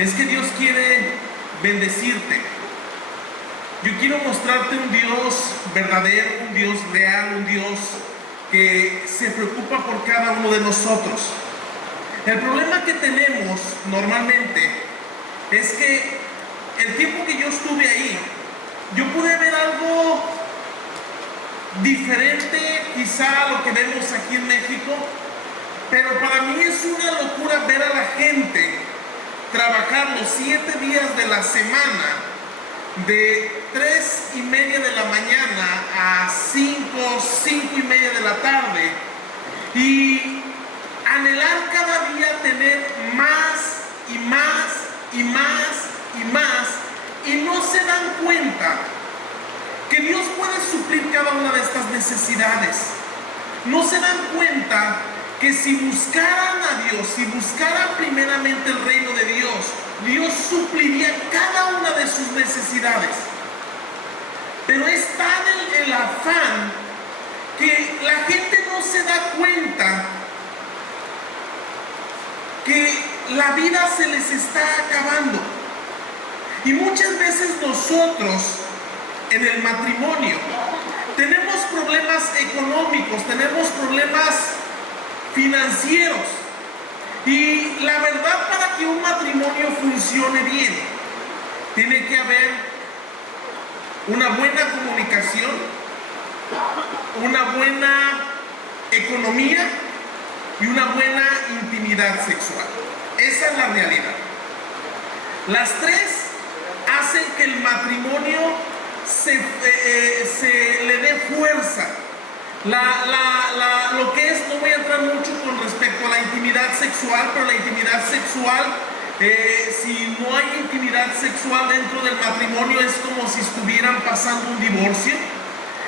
es que Dios quiere bendecirte. Yo quiero mostrarte un Dios verdadero, un Dios real, un Dios que se preocupa por cada uno de nosotros. El problema que tenemos normalmente es que el tiempo que yo estuve ahí, yo pude ver algo diferente quizá a lo que vemos aquí en México, pero para mí es una locura ver a la gente trabajar los 7 días de la semana, de 3:30 de la mañana a 5:30 de la tarde, y anhelar cada día tener más y más y más y más, y no se dan cuenta que Dios puede suplir cada una de estas necesidades. No se dan cuenta que si buscaran a Dios, si buscaran primeramente el reino de Dios, Dios supliría cada una de sus necesidades. Pero es tal el afán que la gente no se da cuenta que la vida se les está acabando. Y muchas veces nosotros en el matrimonio tenemos problemas económicos, tenemos problemas financieros, y la verdad, para que un matrimonio funcione bien, tiene que haber una buena comunicación, una buena economía y una buena intimidad sexual. Esa es la realidad. Las tres hacen que el matrimonio se le dé fuerza. Lo que es, no voy a entrar mucho con respecto a la intimidad sexual, pero la intimidad sexual, si no hay intimidad sexual dentro del matrimonio, es como si estuvieran pasando un divorcio.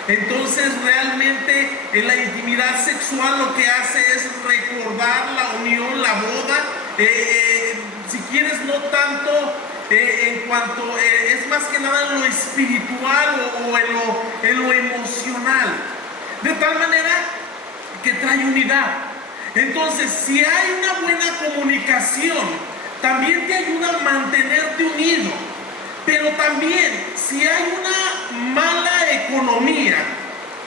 Entonces realmente en la intimidad sexual lo que hace es recordar la unión, la boda, si quieres no tanto en cuanto, es más que nada en lo espiritual o en lo emocional, de tal manera que trae unidad. Entonces, si hay una buena comunicación, también te ayuda a mantenerte unido. Pero también, si hay una mala economía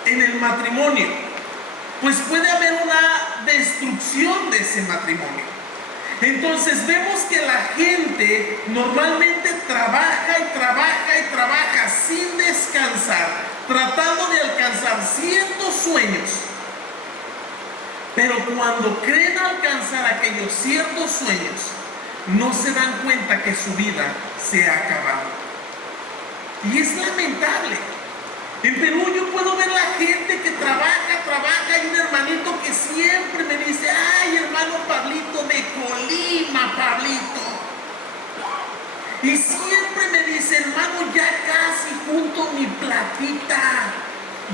en el matrimonio, pues puede haber una destrucción de ese matrimonio. Entonces vemos que la gente normalmente trabaja y trabaja y trabaja sin descansar, tratando de alcanzar ciertos sueños. Pero cuando creen alcanzar aquellos ciertos sueños, no se dan cuenta que su vida se ha acabado. Y es lamentable. En Perú yo puedo ver la gente que trabaja. Hay un hermanito que siempre me dice: ay, hermano Pablito de Colima, Pablito. Y siempre me dice: hermano, ya casi junto mi platita,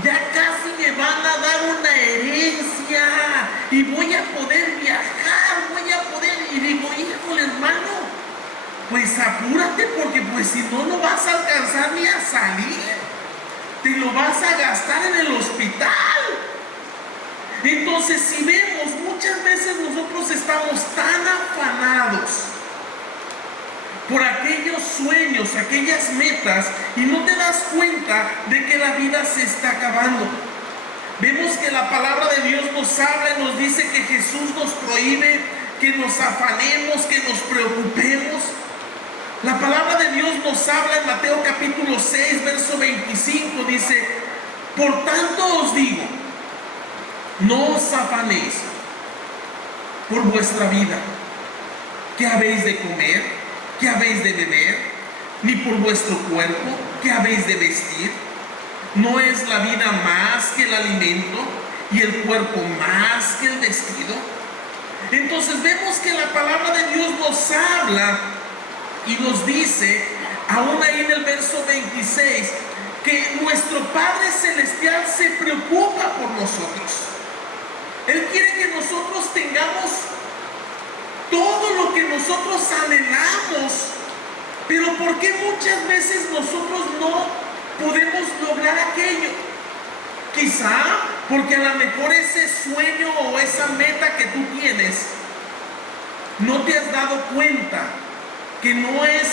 ya casi me van a dar una herencia y voy a poder viajar, voy a poder. Y digo: híjole, hermano, pues apúrate, porque pues si no, no vas a alcanzar ni a salir, te lo vas a gastar en el hospital. Entonces, si vemos, muchas veces nosotros estamos tan afanados por aquellos sueños, aquellas metas, y no te das cuenta de que la vida se está acabando. Vemos que la palabra de Dios nos habla y nos dice que Jesús nos prohíbe que nos afanemos, que nos preocupemos. La palabra de Dios nos habla en Mateo capítulo 6, verso 25, dice: por tanto os digo, no os afanéis por vuestra vida, qué habéis de comer, qué habéis de beber, ni por vuestro cuerpo, qué habéis de vestir. ¿No es la vida más que el alimento y el cuerpo más que el vestido? Entonces vemos que la palabra de Dios nos habla y nos dice, aún ahí en el verso 26, que nuestro Padre Celestial se preocupa por nosotros. Él quiere que nosotros tengamos todo lo que nosotros anhelamos. Pero ¿por qué muchas veces nosotros no podemos lograr aquello? Quizá porque a lo mejor ese sueño o esa meta que tú tienes, no te has dado cuenta que no es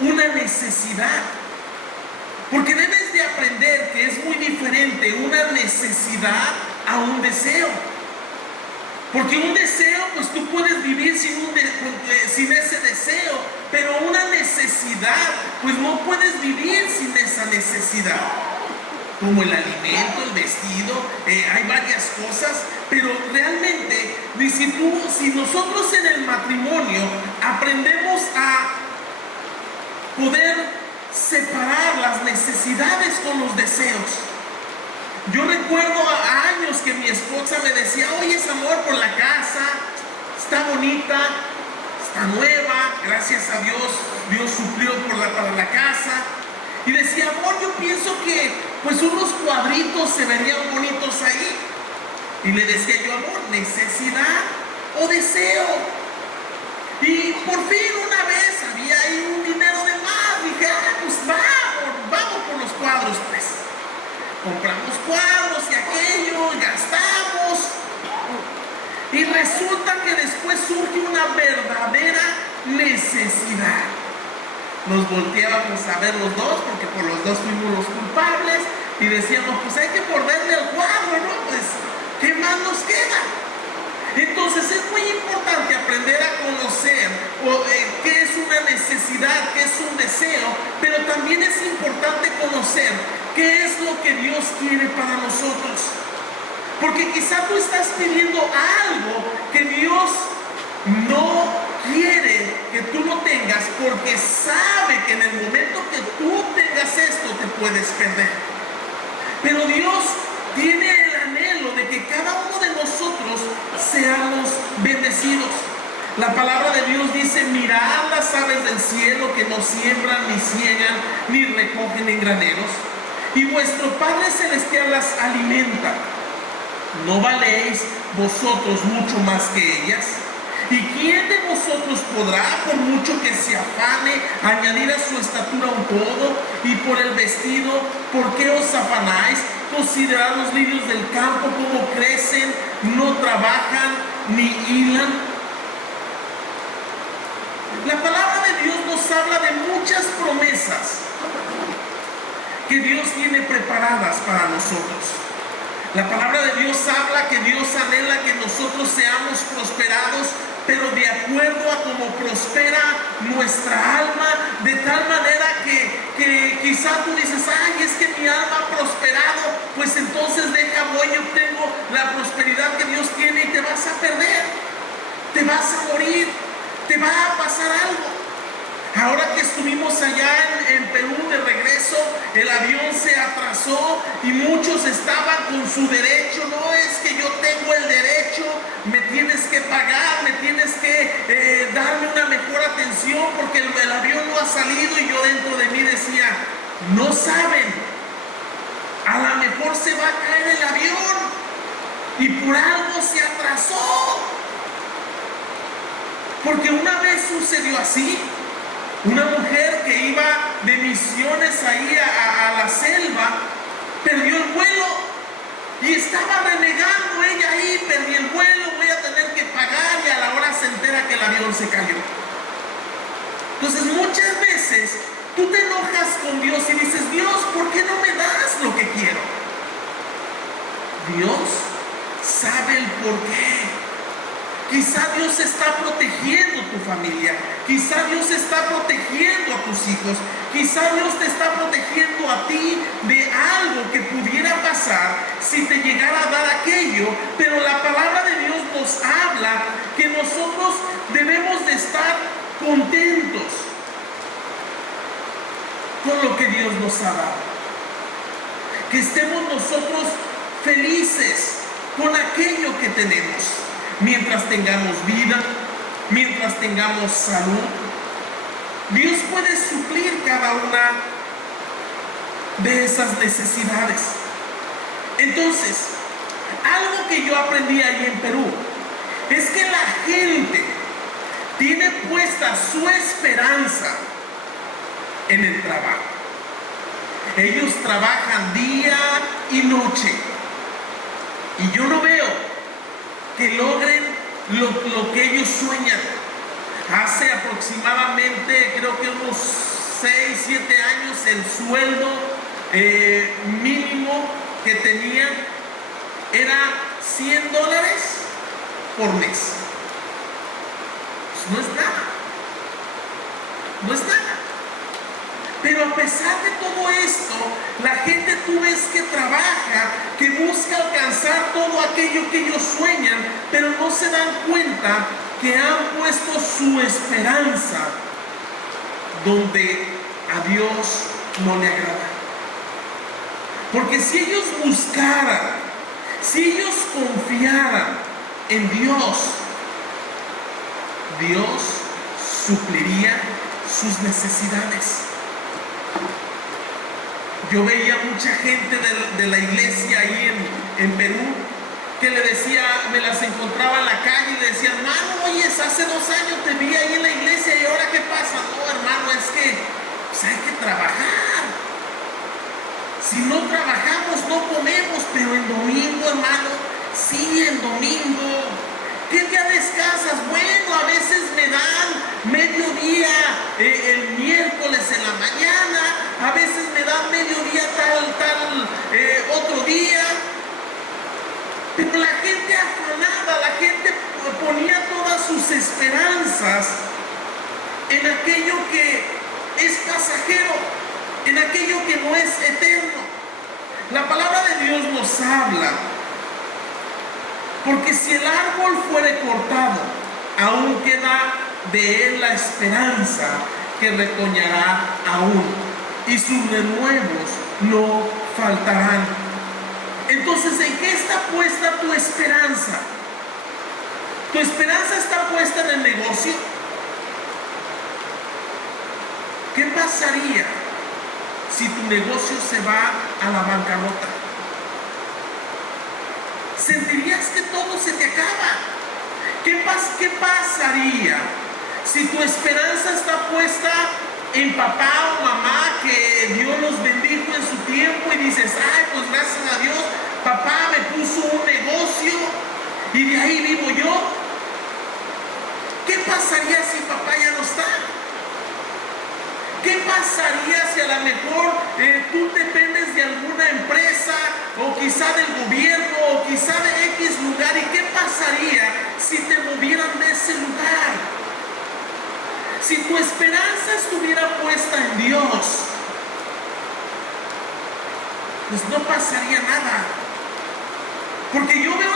una necesidad. Porque debes de aprender que es muy diferente una necesidad a un deseo. Porque un deseo, pues tú puedes vivir sin ese deseo, pero una necesidad, pues no puedes vivir sin esa necesidad. Como el alimento, el vestido, hay varias cosas, pero realmente, si nosotros en el matrimonio aprendemos a poder separar las necesidades con los deseos. Yo recuerdo a años que mi esposa me decía, oye, amor, por la casa, está bonita, está nueva, gracias a Dios, Dios suplió para la casa. Y decía, amor, yo pienso que pues unos cuadritos se verían bonitos ahí. Y le decía yo, amor, ¿necesidad o deseo? Y por fin una vez había ahí un dinero de más. Dije, pues vamos por los cuadros, pues. Compramos cuadros y aquello, gastamos. Y resulta que después surge una verdadera necesidad. Nos volteábamos a ver los dos, porque por los dos fuimos los culpables. Y decíamos, pues hay que volverle al cuadro, ¿no? Pues, ¿qué más nos queda? Entonces es muy importante aprender a conocer qué es una necesidad, qué es un deseo, pero también es importante conocer qué es lo que Dios quiere para nosotros. Porque quizá tú estás pidiendo algo que Dios no quiere que tú lo tengas, porque sabe que en el momento que tú tengas esto te puedes perder. Pero Dios tiene el anhelo de que cada uno de nosotros seamos bendecidos. La palabra de Dios dice, mirad las aves del cielo que no siembran, ni ciegan, ni recogen en graneros, y vuestro Padre Celestial las alimenta. ¿No valéis vosotros mucho más que ellas? ¿Y quién de vosotros podrá, por mucho que se afane, añadir a su estatura un codo? Y por el vestido, ¿por qué os afanáis? Considerad los lirios del campo, cómo crecen, no trabajan ni hilan. La palabra de Dios nos habla de muchas promesas que Dios tiene preparadas para nosotros. La palabra de Dios habla que Dios anhela que nosotros seamos prosperados, pero de acuerdo a cómo prospera nuestra alma, de tal manera que quizá tú dices, ay, es que mi alma ha prosperado, pues entonces deja, voy y obtengo la prosperidad que Dios tiene, y te vas a perder, te vas a morir, te va a pasar algo. Ahora que estuvimos allá en Perú de regreso, el avión se atrasó y muchos estaban con su derecho. No es que yo tengo el derecho, me tienes que pagar, me tienes que darme una mejor atención porque el avión no ha salido. Y yo dentro de mí decía, no saben, a lo mejor se va a caer el avión y por algo se atrasó. Porque una vez sucedió así. Una mujer que iba de misiones ahí a la selva, perdió el vuelo y estaba renegando ella ahí, perdí el vuelo, voy a tener que pagar, y a la hora se entera que el avión se cayó. Entonces muchas veces tú te enojas con Dios y dices, Dios, ¿por qué no me das lo que quiero? Dios sabe el por qué. Quizá Dios está protegiendo tu familia, quizá Dios está protegiendo a tus hijos, quizá Dios te está protegiendo a ti de algo que pudiera pasar si te llegara a dar aquello. Pero la palabra de Dios nos habla que nosotros debemos de estar contentos con lo que Dios nos ha dado, que estemos nosotros felices con aquello que tenemos. Mientras tengamos vida, mientras tengamos salud, Dios puede suplir cada una de esas necesidades. Entonces, algo que yo aprendí allí en Perú es que la gente tiene puesta su esperanza en el trabajo. Ellos trabajan día y noche, y yo no veo que logren lo que ellos sueñan. Hace aproximadamente, creo que unos 6, 7 años, el sueldo mínimo que tenían era $100 por mes. Pues no es nada, no es nada. Pero a pesar de todo esto, la gente tú ves que trabaja, que busca alcanzar todo aquello que ellos sueñan, pero no se dan cuenta que han puesto su esperanza donde a Dios no le agrada. Porque si ellos buscaran, si ellos confiaran en Dios, Dios supliría sus necesidades. Yo veía mucha gente de la iglesia ahí en Perú que le decía, me las encontraba en la calle y le decía, hermano, oye, hace 2 años te vi ahí en la iglesia y ahora ¿qué pasa? No, hermano, es que pues hay que trabajar. Si no trabajamos no comemos, pero en domingo, hermano, sí, en domingo. ¿Qué día descansas? Bueno, a veces me dan mediodía el miércoles en la mañana, a veces me dan mediodía tal otro día. Pero la gente afanada, la gente ponía todas sus esperanzas en aquello que es pasajero, en aquello que no es eterno. La palabra de Dios nos habla. Porque si el árbol fuere cortado, aún queda de él la esperanza que retoñará aún, y sus renuevos no faltarán. Entonces, ¿en qué está puesta tu esperanza? ¿Tu esperanza está puesta en el negocio? ¿Qué pasaría si tu negocio se va a la bancarrota? Sentirías que todo se te acaba. ¿Qué pasaría si tu esperanza está puesta en papá o mamá que Dios los bendijo en su tiempo y dices, ay, pues gracias a Dios, papá me puso un negocio y de ahí vivo yo? ¿Qué pasaría si papá ya no está? ¿Qué pasaría si a lo mejor tú dependes de alguna empresa o quizá del gobierno o quizá de X lugar? ¿Y qué pasaría si te movieran de ese lugar? Si tu esperanza estuviera puesta en Dios, pues no pasaría nada. Porque yo veo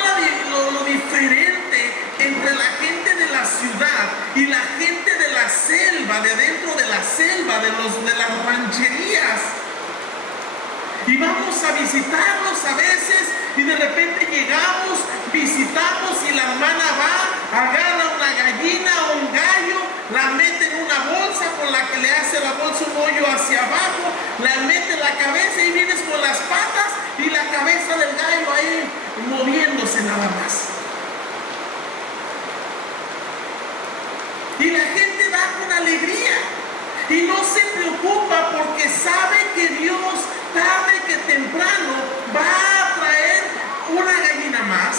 lo diferente entre la gente de la ciudad y la gente de la selva, de dentro de la selva, de las rancherías. Y vamos a visitarlos a veces y de repente llegamos, visitamos y la hermana va, agarra una gallina o un gallo, la mete en una bolsa con la que le hace la bolsa un hoyo hacia abajo, la mete en la cabeza y vienes con las patas y la cabeza del gallo ahí moviéndose nada más. Y la gente da con alegría y no se preocupa porque sabe que Dios tarde que temprano va a traer una gallina más,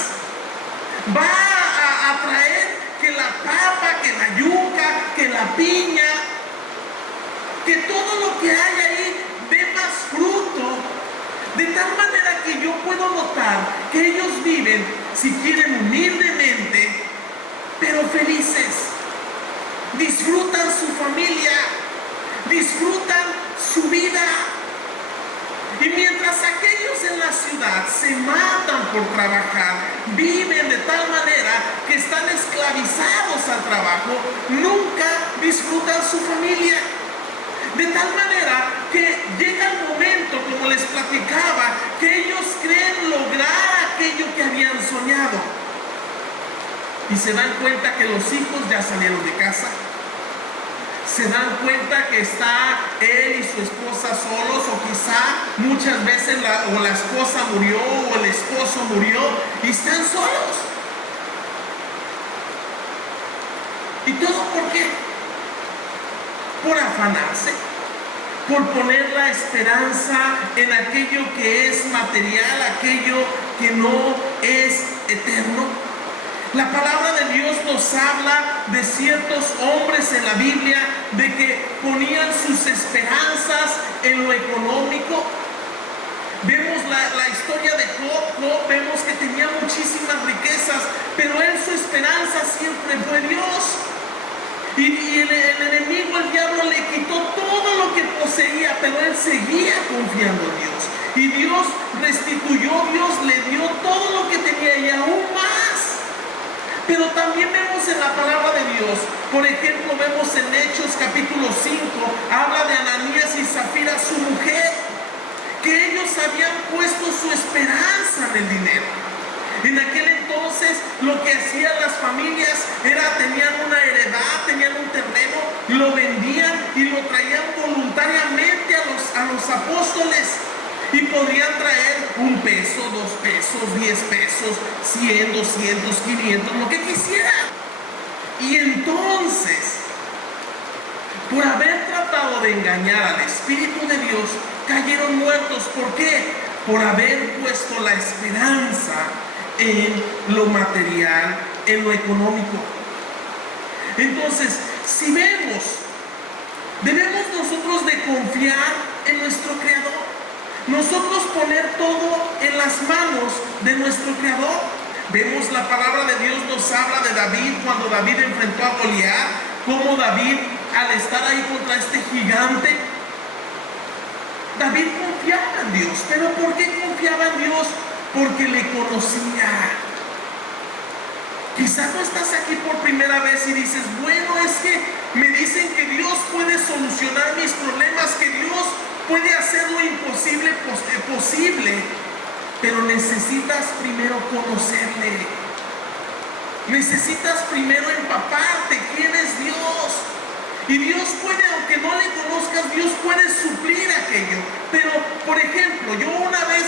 va a traer que la papa, que la yuca, que la piña, que todo lo que hay ahí dé más fruto, de tal manera que yo puedo notar que ellos viven, si quieren humildemente, pero felices. Disfrutan su familia, disfrutan su vida. Y mientras aquellos en la ciudad se matan por trabajar, viven de tal manera que están esclavizados al trabajo, nunca disfrutan su familia. De tal manera que llega el momento, como les platicaba, que ellos creen lograr aquello que habían soñado. Y se dan cuenta que los hijos ya salieron de casa. Se dan cuenta que está él y su esposa solos, o quizá muchas veces la esposa murió o el esposo murió y están solos. ¿Y todo por qué? Por afanarse, por poner la esperanza en aquello que es material, aquello que no es eterno. La palabra de Dios nos habla de ciertos hombres en la Biblia de que ponían sus esperanzas en lo económico. Vemos la historia de Job, vemos que tenía muchísimas riquezas, pero él su esperanza siempre fue Dios. Y el enemigo, el diablo, le quitó todo lo que poseía, pero él seguía confiando en Dios. Y Dios restituyó, Dios le dio todo lo que tenía y aún más. Pero también vemos en la palabra de Dios, por ejemplo, vemos en Hechos capítulo 5, habla de Ananías y Zafira, su mujer, que ellos habían puesto su esperanza en el dinero. En aquel entonces lo que hacían las familias era, tenían una heredad, tenían un terreno, lo vendían y lo traían voluntariamente a los apóstoles. Y podían traer 1 peso, 2 pesos, 10 pesos, 100, 200, 500, lo que quisieran. Y entonces, por haber tratado de engañar al Espíritu de Dios, cayeron muertos. ¿Por qué? Por haber puesto la esperanza en lo material, en lo económico. Entonces, si vemos, debemos nosotros de confiar en nuestro Creador. Nosotros poner todo en las manos de nuestro Creador. Vemos la palabra de Dios nos habla de David cuando David enfrentó a Goliat, como David al estar ahí contra este gigante, David confiaba en Dios. ¿Pero por qué confiaba en Dios? Porque le conocía. Quizás no estás aquí por primera vez y dices, bueno, es que me dicen que Dios puede solucionar mis problemas, que Dios puede hacer lo imposible posible, pero necesitas primero conocerle. Necesitas primero empaparte quién es Dios. Y Dios puede, aunque no le conozcas, Dios puede suplir aquello. Pero, por ejemplo, yo una vez,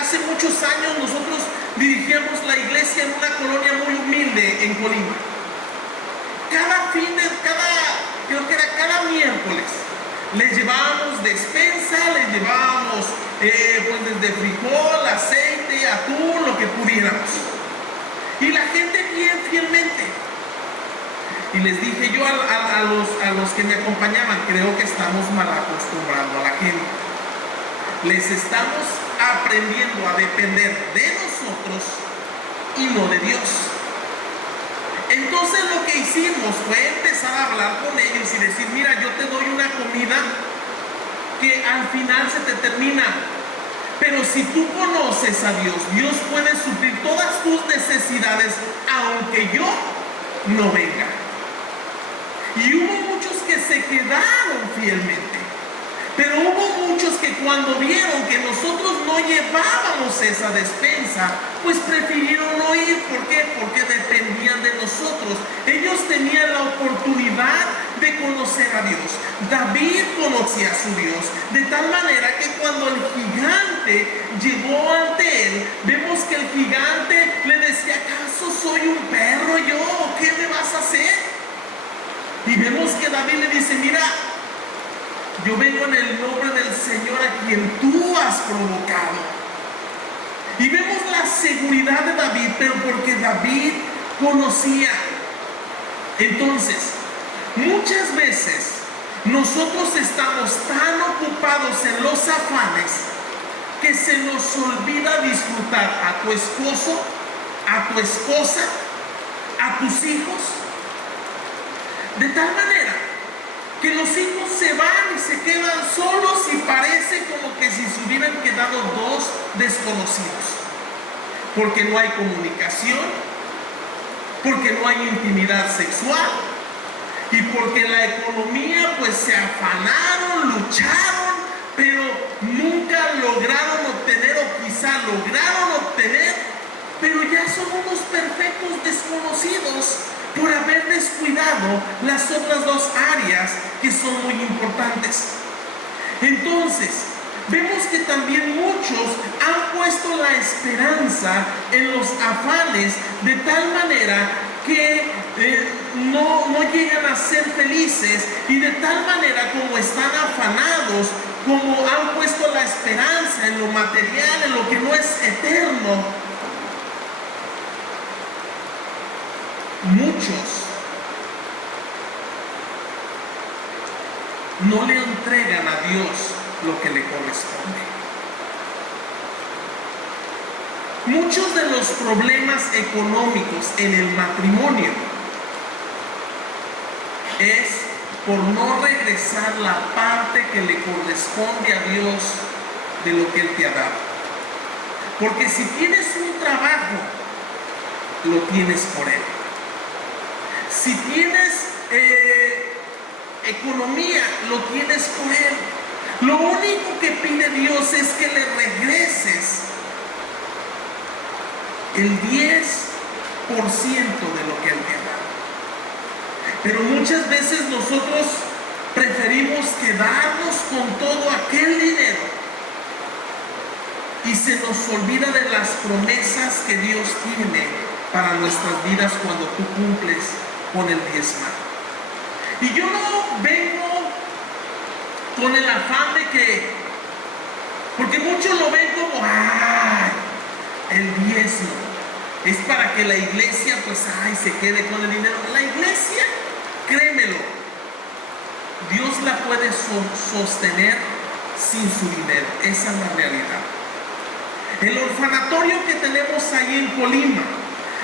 hace muchos años, nosotros dirigíamos la iglesia en una colonia muy humilde en Colima. Creo que era cada miércoles, les llevábamos despensa, les llevábamos pues desde frijol, aceite, atún, lo que pudiéramos. Y la gente bien fielmente. Y les dije yo a los que me acompañaban, creo que estamos mal acostumbrando a la gente. Les estamos aprendiendo a depender de nosotros y no de Dios. Entonces lo que hicimos fue empezar a hablar con ellos y decir, mira, yo te doy una comida que al final se te termina. Pero si tú conoces a Dios, Dios puede suplir todas tus necesidades, aunque yo no venga. Y hubo muchos que se quedaron fielmente. Pero hubo muchos que cuando vieron que nosotros no llevábamos esa despensa, pues prefirieron no ir. ¿Por qué? Porque dependían de nosotros. Ellos tenían la oportunidad de conocer a Dios. David conocía a su Dios, de tal manera que cuando el gigante llegó ante él, vemos que el gigante le decía, ¿acaso soy un perro yo? ¿O qué me vas a hacer? Y vemos que David le dice, mira, yo vengo en el nombre del Señor a quien tú has provocado. Y vemos la seguridad de David, pero porque David conocía. Entonces, muchas veces nosotros estamos tan ocupados en los afanes que se nos olvida disfrutar a tu esposo, a tu esposa, a tus hijos. De tal manera que los hijos se van y se quedan solos y parece como que si se hubieran quedado dos desconocidos. Porque no hay comunicación, porque no hay intimidad sexual y porque la economía pues se afanaron, lucharon, pero nunca lograron obtener o quizá lograron obtener, pero ya son unos perfectos desconocidos por haber descuidado las otras dos áreas que son muy importantes. Entonces, vemos que también muchos han puesto la esperanza en los afanes de tal manera que no llegan a ser felices, y de tal manera como están afanados, como han puesto la esperanza en lo material, en lo que no es eterno, muchos no le entregan a Dios lo que le corresponde. Muchos de los problemas económicos en el matrimonio es por no regresar la parte que le corresponde a Dios de lo que Él te ha dado. Porque si tienes un trabajo, lo tienes por Él. Si tienes economía, lo tienes por Él. Lo único que pide Dios es que le regreses el 10% de lo que Él te da. Pero muchas veces nosotros preferimos quedarnos con todo aquel dinero y se nos olvida de las promesas que Dios tiene para nuestras vidas cuando tú cumples con el diezmar. Y yo no vengo con el afán de que, porque muchos lo ven como, ¡ay! El diezmo es para que la iglesia pues se quede con el dinero. La iglesia, créemelo, Dios la puede sostener sin su dinero. Esa es la realidad. El orfanatorio que tenemos ahí en Colima,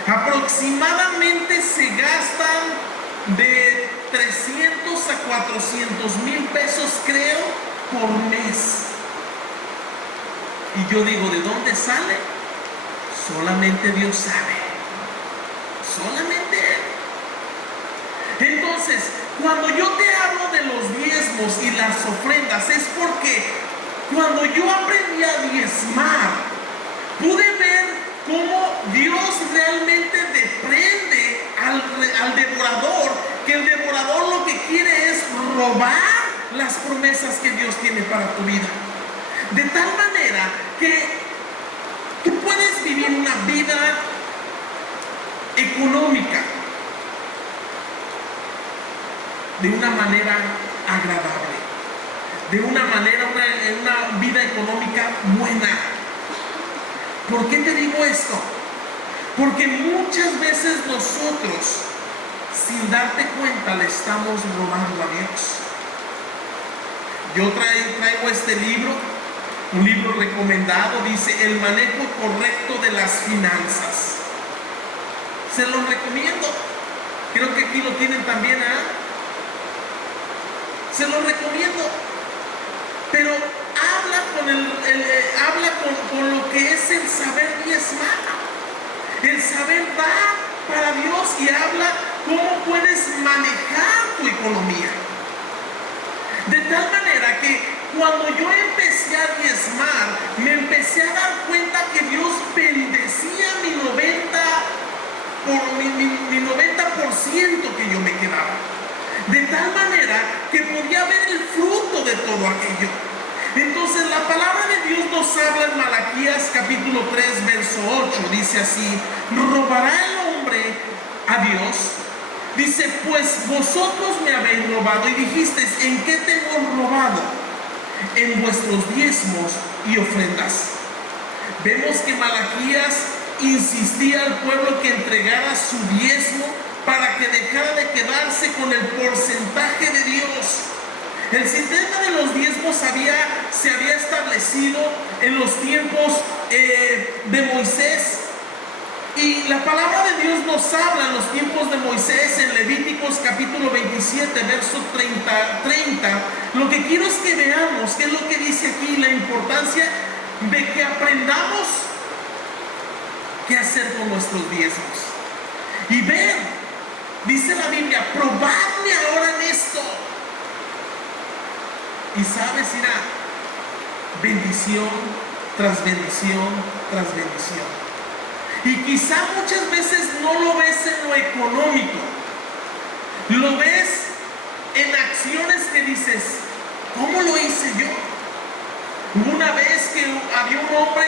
aproximadamente se gastan de 300 a 400 mil pesos, creo, por mes. Y yo digo, ¿de dónde sale? Solamente Dios sabe. Solamente Él. Entonces, cuando yo te hablo de los diezmos y las ofrendas, es porque cuando yo aprendí a diezmar, pude ver cómo Dios realmente deprende al devorador, que el devorador lo que quiere es robar las promesas que Dios tiene para tu vida. De tal manera que tú puedes vivir una vida económica de una manera agradable, de una manera, una vida económica buena. ¿Por qué te digo esto? Porque muchas veces nosotros, sin darte cuenta, le estamos robando a Dios. Yo traigo este libro, un libro recomendado, dice El manejo correcto de las finanzas. Se los recomiendo. Creo que aquí lo tienen también, se los recomiendo. Pero habla con lo que es el saber diezmar, el saber dar para Dios, y habla cómo puedes manejar tu economía. De tal manera que cuando yo empecé a diezmar, me empecé a dar cuenta que Dios bendecía mi 90% que yo me quedaba. De tal manera que podía ver el fruto de todo aquello. Entonces la palabra de Dios nos habla en Malaquías capítulo 3, verso 8. Dice así: ¿robará el hombre a Dios? Dice, pues vosotros me habéis robado. Y dijisteis, ¿en qué te hemos robado? En vuestros diezmos y ofrendas. Vemos que Malaquías insistía al pueblo que entregara su diezmo para que dejara de quedarse con el porcentaje de Dios. El sistema de los diezmos se había establecido en los tiempos de Moisés. Y la palabra de Dios nos habla en los tiempos de Moisés, en Levíticos capítulo 27, verso 30. Lo que quiero es que veamos qué es lo que dice aquí, la importancia de que aprendamos qué hacer con nuestros diezmos. Y ver, dice la Biblia, probadme ahora en esto. Y sabes, irá bendición tras bendición tras bendición. Y quizá muchas veces no lo ves en lo económico, lo ves en acciones que dices, ¿cómo lo hice yo? Hubo una vez que había un hombre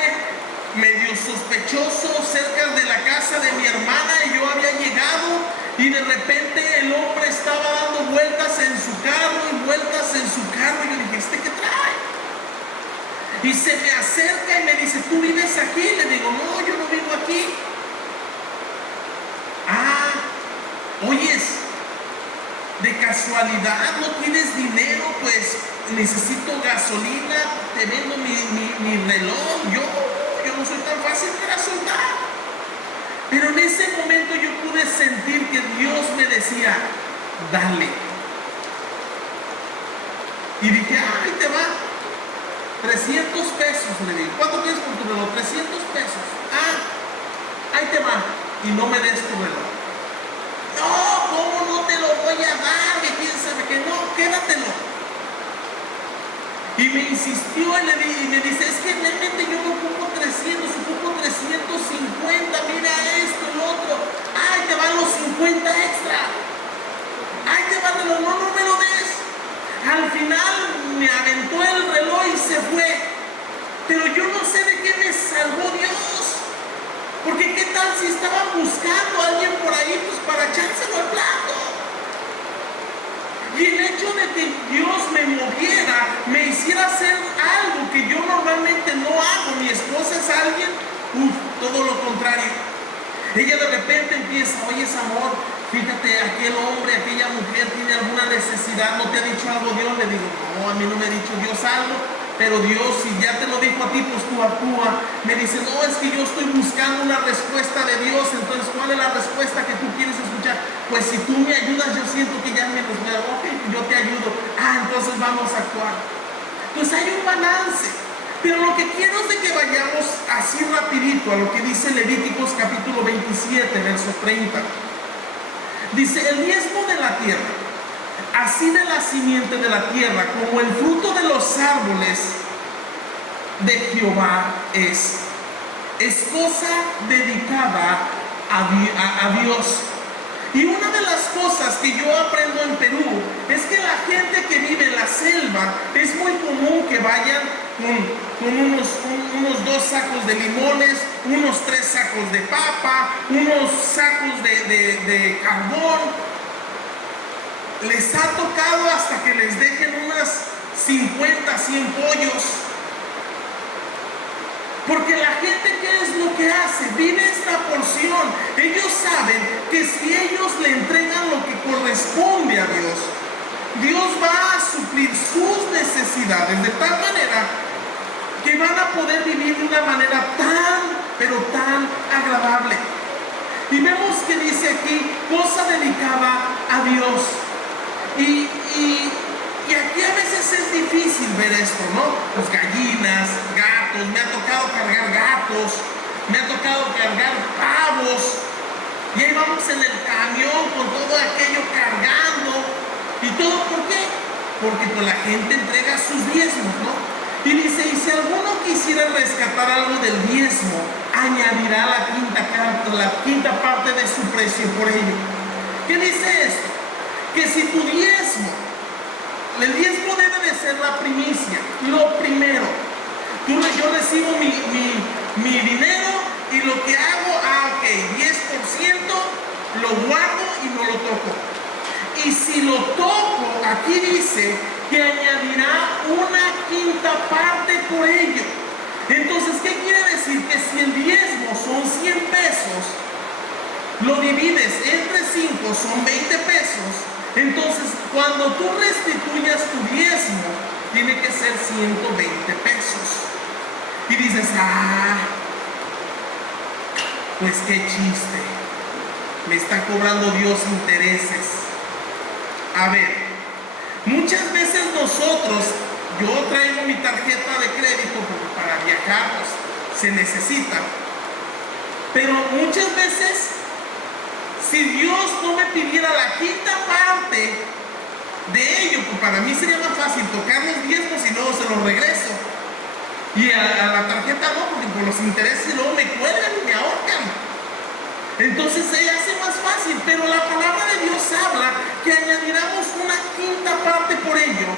medio sospechoso cerca de la casa de mi hermana, y yo había llegado, y de repente el hombre estaba dando vueltas en su carro y vueltas en su carro, y yo dije, ¿este qué trae? Y se me acerca y me dice, ¿tú vives aquí? Le digo, no, yo no vivo aquí. casualidad no tienes dinero, pues necesito gasolina, te vendo mi reloj, yo no soy tan fácil para soltar. Pero en ese momento yo pude sentir que Dios me decía, dale. Y dije, ahí te va, 300 pesos, le digo, ¿cuánto tienes por tu reloj? 300 pesos. Ahí te va, y no me des tu reloj. No, ¿cómo no te lo voy a dar? Que quién sabe que no, quédatelo. Y me insistió y me dice, es que realmente yo no ocupo 300, ocupo 350, mira esto, el otro. Ay, te van los 50 extra. Ay, te van de los, no me lo des. Al final me aventó el reloj y se fue. Pero yo no sé de qué me salvó Dios. Porque qué tal si estaba buscando a alguien por ahí, pues para echárselo al plato. Y el hecho de que Dios me moviera, me hiciera hacer algo que yo normalmente no hago. Mi esposa es alguien, todo lo contrario. Ella de repente empieza, oye, amor, fíjate, aquel hombre, aquella mujer tiene alguna necesidad, ¿no te ha dicho algo Dios? Le digo, no, a mí no me ha dicho Dios algo, pero Dios, si ya te lo dijo a ti, pues tú actúa. Me dice, no, es que yo estoy buscando una respuesta de Dios. Entonces, ¿cuál es la respuesta que tú quieres escuchar? Pues si tú me ayudas, yo siento que ya me respuesta. Ok, yo te ayudo. Entonces vamos a actuar. Entonces hay un balance. Pero lo que quiero es de que vayamos así rapidito a lo que dice Levíticos capítulo 27, verso 30. Dice, el diezmo de la tierra, así de la simiente de la tierra, como el fruto de los árboles de Jehová es cosa dedicada a Dios. Y una de las cosas que yo aprendo en Perú es que la gente que vive en la selva es muy común que vayan con unos 2 sacos de limones, unos 3 sacos de papa, unos sacos de carbón. Les ha tocado hasta que les dejen unas 50, 100 pollos. Porque la gente, ¿qué es lo que hace? Vive esta porción. Ellos saben que si ellos le entregan lo que corresponde a Dios, Dios va a suplir sus necesidades de tal manera que van a poder vivir de una manera pero tan agradable. Y vemos que dice aquí, cosa dedicada a Dios. Y aquí a veces es difícil ver esto, ¿no? Pues gallinas, gatos, me ha tocado cargar gatos, me ha tocado cargar pavos, y ahí vamos en el camión con todo aquello cargando, y todo, ¿por qué? Porque pues la gente entrega sus diezmos, ¿no? Y dice, y si alguno quisiera rescatar algo del diezmo, añadirá la quinta parte de su precio por ello. ¿Qué dice esto? Que si tu diezmo, el diezmo debe de ser la primicia, lo primero. Yo recibo mi dinero y lo que hago, ok, 10% lo guardo y no lo toco. Y si lo toco, aquí dice que añadirá una quinta parte por ello. Entonces, ¿qué quiere decir? Que si el diezmo son 100 pesos, lo divides entre 5, son 20 pesos. Entonces, cuando tú restituyas tu diezmo, tiene que ser 120 pesos. Y dices, pues qué chiste, me está cobrando Dios intereses. A ver, muchas veces nosotros, yo traigo mi tarjeta de crédito porque para viajar pues, se necesita, pero muchas veces, si Dios no me pidiera la quinta parte de ello, pues para mí sería más fácil tocar los diezmos y luego se los regreso. Y a la tarjeta no, porque por los intereses luego me cuelgan y me ahorcan. Entonces se hace más fácil, pero la palabra de Dios habla que añadiremos una quinta parte por ello.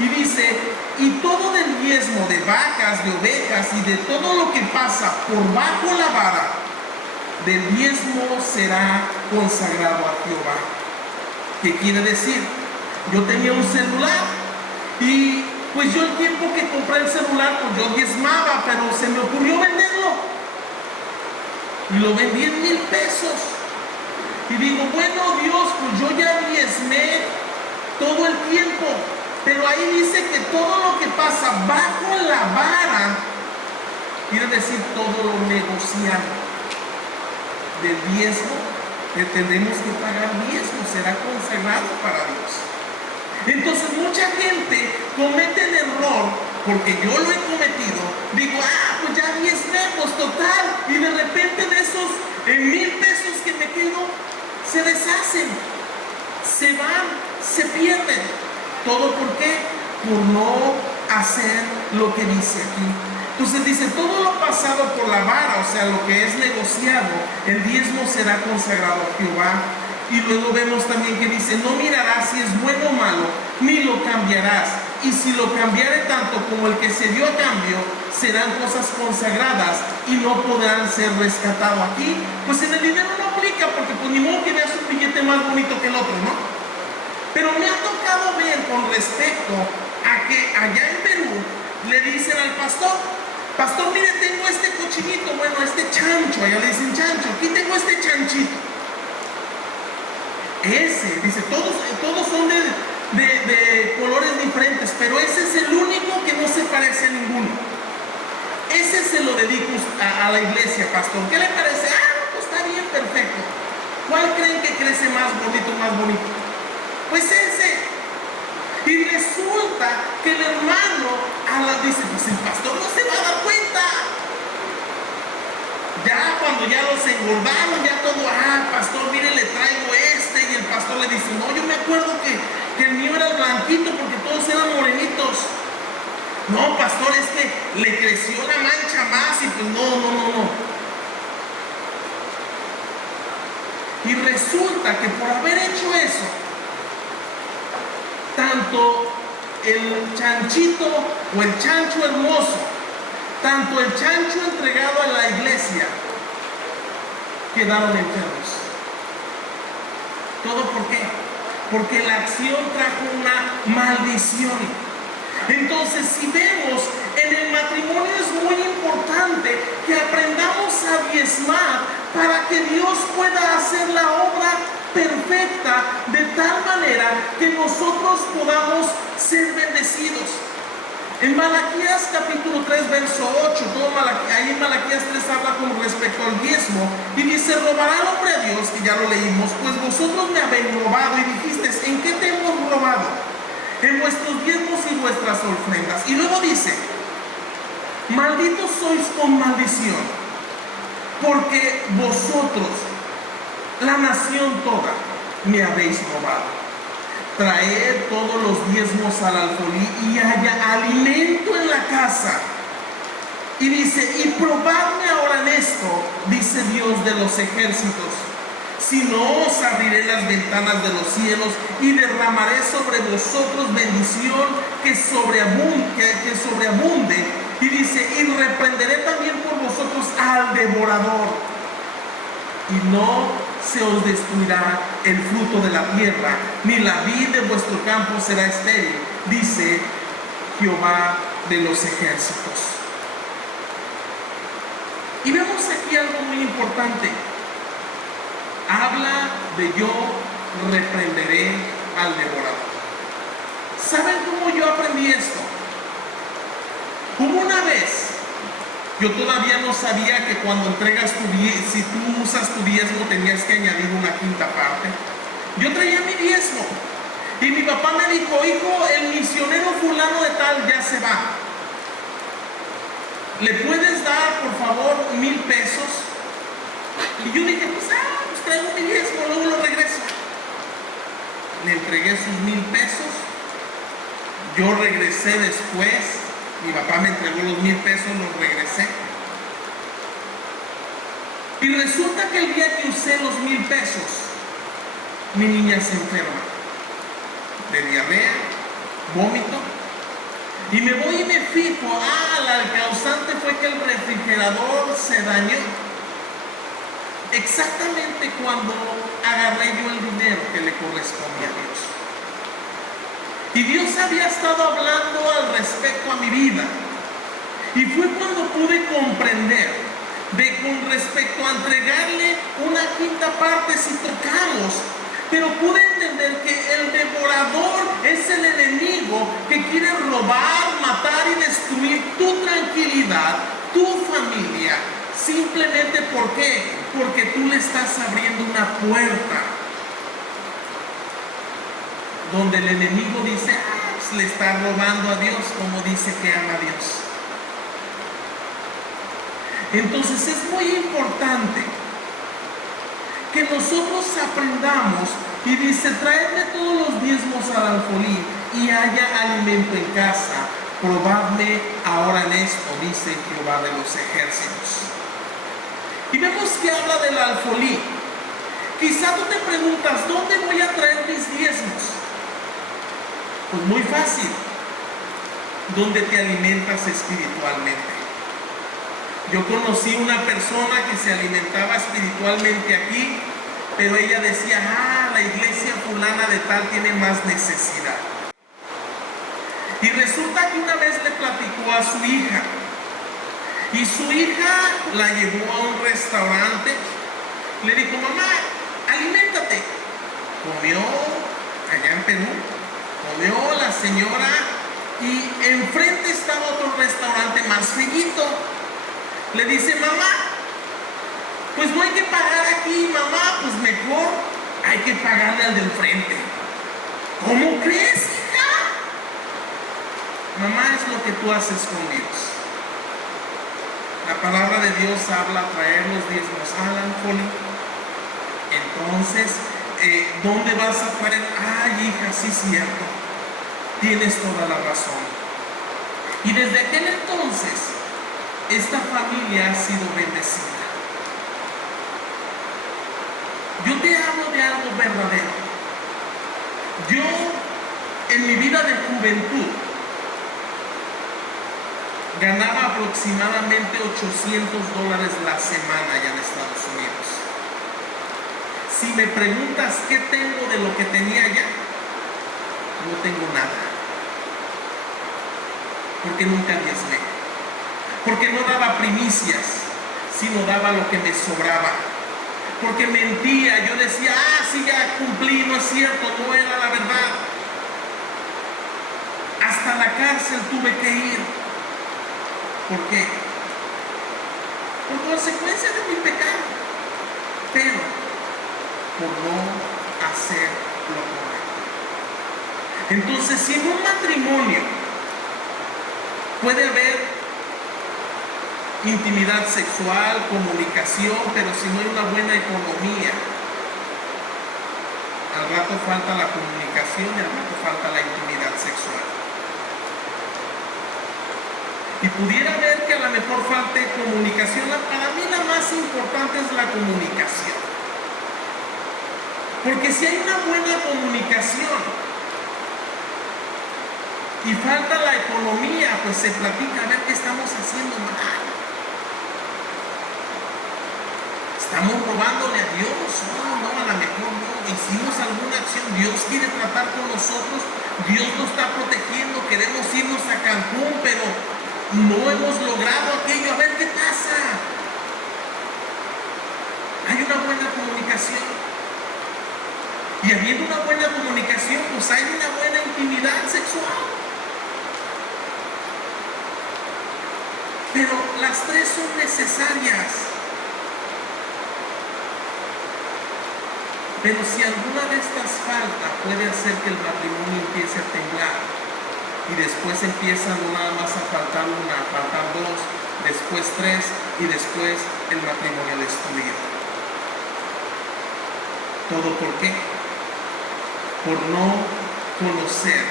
Y dice, y todo del diezmo de vacas, de ovejas y de todo lo que pasa por bajo la vara, del diezmo será consagrado a Jehová. ¿Qué quiere decir? Yo tenía un celular y pues yo el tiempo que compré el celular, pues yo diezmaba, pero se me ocurrió venderlo. Y lo vendí en 1,000 pesos. Y digo, bueno Dios, pues yo ya diezmé todo el tiempo. Pero ahí dice que todo lo que pasa bajo la vara, quiere decir todo lo negociado del diezmo, que tenemos que pagar diezmo, será consagrado para Dios. Entonces mucha gente comete el error, porque yo lo he cometido, digo, pues ya diezmemos, total, y de repente de esos 1,000 pesos que me quedo, se deshacen, se van, se pierden. ¿Todo por qué? Por no hacer lo que dice aquí. Entonces dice, todo lo pasado por la vara, o sea, lo que es negociado, el diezmo será consagrado a Jehová. Y luego vemos también que dice, no mirarás si es bueno o malo, ni lo cambiarás. Y si lo cambiare tanto como el que se dio a cambio, serán cosas consagradas y no podrán ser rescatados. Aquí, pues en el dinero no aplica, porque pues ni modo que veas un billete más bonito que el otro, ¿no? Pero me ha tocado ver con respecto a que allá en Perú le dicen al pastor, pastor, mire, tengo este cochinito, bueno, este chancho, allá le dicen chancho, aquí tengo este chanchito. Ese, dice, todos son de colores diferentes, pero ese es el único que no se parece a ninguno. Ese se lo dedico a la iglesia, pastor. ¿Qué le parece? Pues está bien, perfecto. ¿Cuál creen que crece más bonito, más bonito? Pues ese. Y resulta que el hermano dice, pues el pastor no se va a dar cuenta. Ya cuando ya los engordaron, ya todo, pastor, mire, le traigo este. Y el pastor le dice, no, yo me acuerdo que el mío era el blanquito porque todos eran morenitos. No, pastor, es que le creció la mancha más y pues no. Y resulta que por haber hecho eso, tanto el chanchito o el chancho hermoso, tanto el chancho entregado a la iglesia, quedaron enfermos. ¿Todo por qué? Porque la acción trajo una maldición. Entonces, si vemos, en el matrimonio es muy importante que aprendamos a diezmar para que Dios pueda hacer la obra perfecta de tal manera que nosotros podamos ser bendecidos. En Malaquías capítulo 3, verso 8, ahí en Malaquías 3 habla con respecto al diezmo y dice, robará el hombre a Dios, que ya lo leímos, pues vosotros me habéis robado. Y dijiste, ¿en qué te hemos robado? En vuestros diezmos y vuestras ofrendas. Y luego dice, malditos sois con maldición, porque vosotros, la nación toda, me habéis robado. Traed todos los diezmos al alfolí y haya alimento en la casa. Y dice, y probadme ahora en esto, dice Dios de los ejércitos, si no os abriré las ventanas de los cielos y derramaré sobre vosotros bendición que sobreabunde. Y dice, y reprenderé también por vosotros al devorador, y no se os destruirá el fruto de la tierra, ni la vid de vuestro campo será estéril, dice Jehová de los ejércitos. Y vemos aquí algo muy importante. Habla de yo reprenderé al devorador. ¿Saben cómo yo aprendí esto? Hubo una vez, yo todavía no sabía que cuando entregas si tú usas tu diezmo tenías que añadir una quinta parte. Yo traía mi diezmo y mi papá me dijo, hijo, el misionero fulano de tal ya se va. ¿Le puedes dar, por favor, 1,000 pesos? Y yo dije, pues traigo mi diezmo, luego lo regreso. Le entregué sus 1,000 pesos. Yo regresé después. Mi papá me entregó los 1,000 pesos, los regresé. Y resulta que el día que usé los 1,000 pesos, mi niña se enferma de diarrea, vómito. Y me voy y me fijo, el causante fue que el refrigerador se dañó. Exactamente cuando agarré yo el dinero que le correspondía a Dios. Y Dios había estado hablando al respecto a mi vida. Y fue cuando pude comprender de con respecto a entregarle una quinta parte si tocamos. pero pude entender que el devorador es el enemigo que quiere robar, matar y destruir tu tranquilidad, tu familia, simplemente ¿por qué? Porque tú le estás abriendo una puerta donde el enemigo dice, pues le está robando a Dios, como dice que ama a Dios. Entonces es muy importante que nosotros aprendamos, y dice, traedme todos los diezmos al alfolí y haya alimento en casa, probadme ahora en esto, dice Jehová de los ejércitos. Y vemos que habla del alfolí. Quizá tú te preguntas, ¿dónde voy a traer mis diezmos? Pues muy fácil, donde te alimentas espiritualmente. Yo conocí una persona que se alimentaba espiritualmente aquí, pero ella decía, la iglesia fulana de tal tiene más necesidad. Y resulta que una vez le platicó a su hija, y su hija la llevó a un restaurante, le dijo, mamá, aliméntate. Comió allá en Perú, comió la señora, y enfrente estaba otro restaurante más feíto. Le dice, mamá, pues no hay que pagar aquí, mamá, pues mejor hay que pagarle al del frente. ¿Cómo crees, hija? Mamá, es lo que tú haces con Dios. La palabra de Dios habla traer los diezmos al alfolí. Entonces, ¿dónde vas a traer? Ay, hija, sí es cierto, tienes toda la razón. Y desde aquel entonces, esta familia ha sido bendecida. Yo te hablo de algo verdadero. Yo, en mi vida de juventud, ganaba aproximadamente $800 la semana allá en Estados Unidos. Si me preguntas qué tengo de lo que tenía allá, no tengo nada. Porque nunca diezmé. Porque no daba primicias, sino daba lo que me sobraba. Porque mentía, yo decía, sí, ya cumplí, no es cierto, no era la verdad. Hasta la cárcel tuve que ir. ¿Por qué? Por consecuencia de mi pecado, pero por no hacer lo correcto. Entonces, si en un matrimonio puede haber intimidad sexual, comunicación, pero si no hay una buena economía, al rato falta la comunicación y al rato falta la intimidad sexual. Y pudiera ver que a lo mejor falte comunicación. Para mí la más importante es la comunicación. Porque si hay una buena comunicación y falta la economía, pues se platica a ver qué estamos haciendo mal. ¿Estamos robándole a Dios? No, a lo mejor no. Hicimos alguna acción. Dios quiere tratar con nosotros. Dios nos está protegiendo. Queremos irnos a Cancún, pero no hemos logrado aquello. A ver qué pasa. Hay una buena comunicación. Y habiendo una buena comunicación, pues hay una buena intimidad sexual. Pero las tres son necesarias. Pero si alguna de estas falta, puede hacer que el matrimonio empiece a temblar. Y después empieza no nada más a faltar una, a faltar dos, después tres, y después el matrimonio destruido. ¿Todo por qué? Por no conocer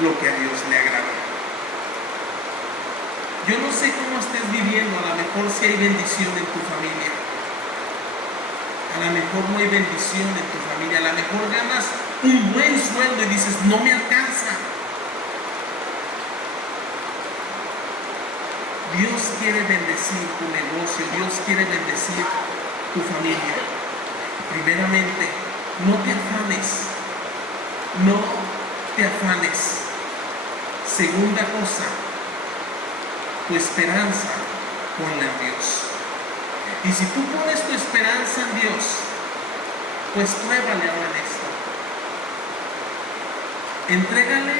lo que a Dios le agrada. Yo no sé cómo estés viviendo, a lo mejor si hay bendición en tu familia. A lo mejor no hay bendición en tu familia, a lo mejor ganas un buen sueldo y dices, no me alcanza. Dios quiere bendecir tu negocio, Dios quiere bendecir tu familia. Primeramente, no te afanes, no te afanes. Segunda cosa, tu esperanza ponla en Dios. Y si tú pones tu esperanza en Dios, pues pruébale ahora en esto. Entrégale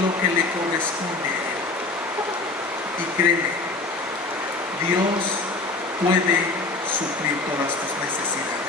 lo que le corresponde a él. Y créeme, Dios puede suplir todas tus necesidades.